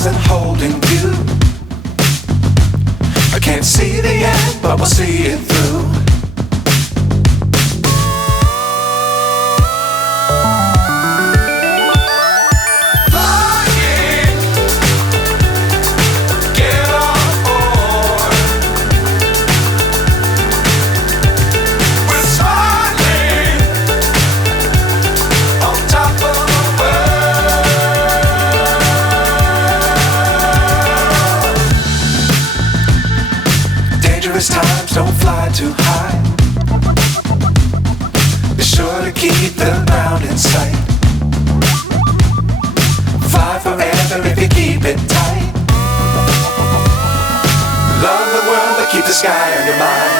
stars and holding you. I can't see the end, but we'll see it through. Times don't fly too high. Be sure to keep the ground in sight. Fly forever if you keep it tight. Love the world but keep the sky on your mind.